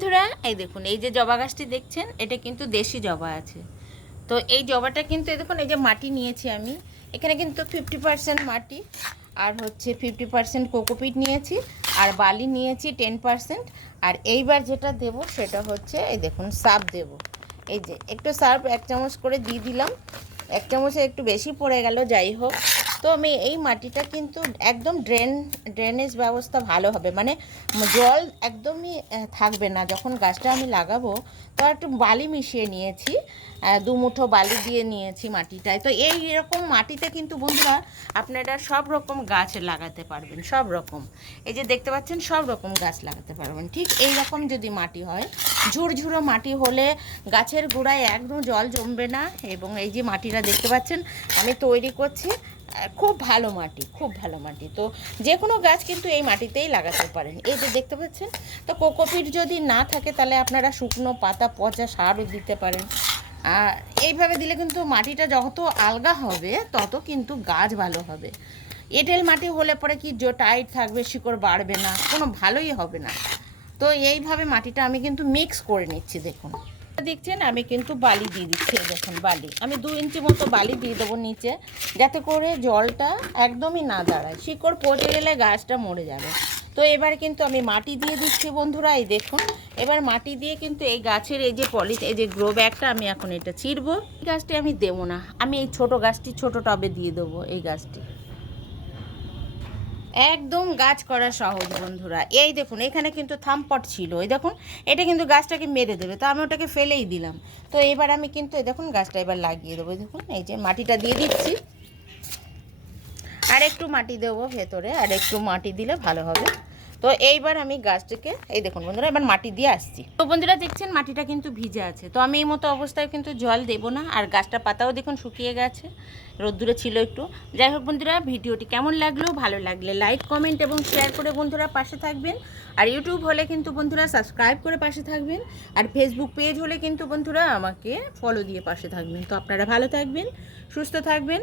বন্ধুরা এই দেখুন, এই যে জবা গাছটি দেখছেন এটা কিন্তু দেশি জবা আছে। তো এই জবাটা কিন্তু এই দেখুন, এই যে মাটি নিয়েছি আমি, এখানে কিন্তু 50% মাটি আর হচ্ছে 50% কোকোপিট নিয়েছি, আর বালি নিয়েছি 10%। আর এইবার যেটা দেব সেটা হচ্ছে এই দেখুন সার্ফ দেব। এই যে একটু সার্ফ 1 চামচ করে দিয়ে দিলাম, 1 চামচে একটু বেশি পড়ে গেল, যাই হোক। তো আমি এই মাটিটা কিন্তু একদম ড্রেনেজ ব্যবস্থা ভালো হবে, মানে জল একদমই থাকবে না। যখন গাছটা আমি লাগাবো তো একটু বালি মিশিয়ে নিয়েছি, 2 মুঠো বালি দিয়ে নিয়েছি মাটিটায়। তো এই রকম মাটিতে কিন্তু বন্ধুরা আপনারা সব রকম গাছ লাগাতে পারবেন, সব রকম। এই যে দেখতে পাচ্ছেন সব রকম গাছ লাগাতে পারবেন। ঠিক এই রকম যদি মাটি হয়, ঝুরঝুরো মাটি হলে গাছের গোড়ায় একদম জল জমবে না। এবং এই যে মাটিটা দেখতে পাচ্ছেন আমি তৈরি করছি, খুব ভালো মাটি, খুব ভালো মাটি। তো যে কোনো গাছ কিন্তু এই মাটিতেই লাগাতে পারেন। এই যে দেখতে পাচ্ছেন, তো কোকোপিট যদি না থাকে তাহলে আপনারা শুকনো পাতা পচা সারও দিতে পারেন। এইভাবে দিলে কিন্তু মাটিটা যত আলগা হবে তত কিন্তু গাছ ভালো হবে। এঁটেল মাটি হলে পরে কি টাইট থাকবে, শিকড় বাড়বে না, কোনো ভালোই হবে না। তো এইভাবে মাটিটা আমি কিন্তু মিক্স করে নিচ্ছি। দেখুন দেখছেন আমি কিন্তু বালি দিয়ে দিচ্ছি। দেখুন বালি আমি 2 ইঞ্চি মতো বালি দিয়ে দেবো নিচে, যাতে করে জলটা একদমই না দাঁড়ায়, শিকড় পচে গেলে গাছটা মরে যাবে। তো এবার কিন্তু আমি মাটি দিয়ে দিচ্ছি বন্ধুরা। এই দেখুন এবার মাটি দিয়ে কিন্তু এই গাছের এই যে এই যে গ্রো ব্যাগটা আমি এখন এটা ছিঁড়বো। এই গাছটি আমি দেবো না, আমি এই ছোট গাছটি ছোট টবে দিয়ে দেবো। এই গাছটি একদম গাছ করা সহজ বন্ধুরা। এই দেখুন এখানে কিন্তু থামপট ছিল, এই দেখুন এটা কিন্তু গাছটাকে মেরে দেবে, তো আমি ওটাকে ফেলেই দিলাম। তো এবার আমি কিন্তু এই দেখুন গাছটা এবার লাগিয়ে দেবো। দেখুন এই যে মাটিটা দিয়ে দিচ্ছি, আর একটু মাটি দেবো ভেতরে, আর একটু মাটি দিলে ভালো হবে। তো এইবার আমি গাছটাকে এই দেখুন বন্ধুরা এবার মাটি দিয়ে আসছি। তো বন্ধুরা দেখছেন মাটিটা কিন্তু ভিজে আছে, তো আমি এই মতো অবস্থায় কিন্তু জল দেবো না। আর গাছটা পাতাও দেখুন শুকিয়ে গেছে, রোদ্দুরে ছিল একটু। যাই হোক বন্ধুরা, ভিডিওটি কেমন লাগলো, ভালো লাগলে লাইক কমেন্ট এবং শেয়ার করে বন্ধুরা পাশে থাকবেন। আর ইউটিউব হলে কিন্তু বন্ধুরা সাবস্ক্রাইব করে পাশে থাকবেন। আর ফেসবুক পেজ হলে কিন্তু বন্ধুরা আমাকে ফলো দিয়ে পাশে থাকবেন। তো আপনারা ভালো থাকবেন, সুস্থ থাকবেন।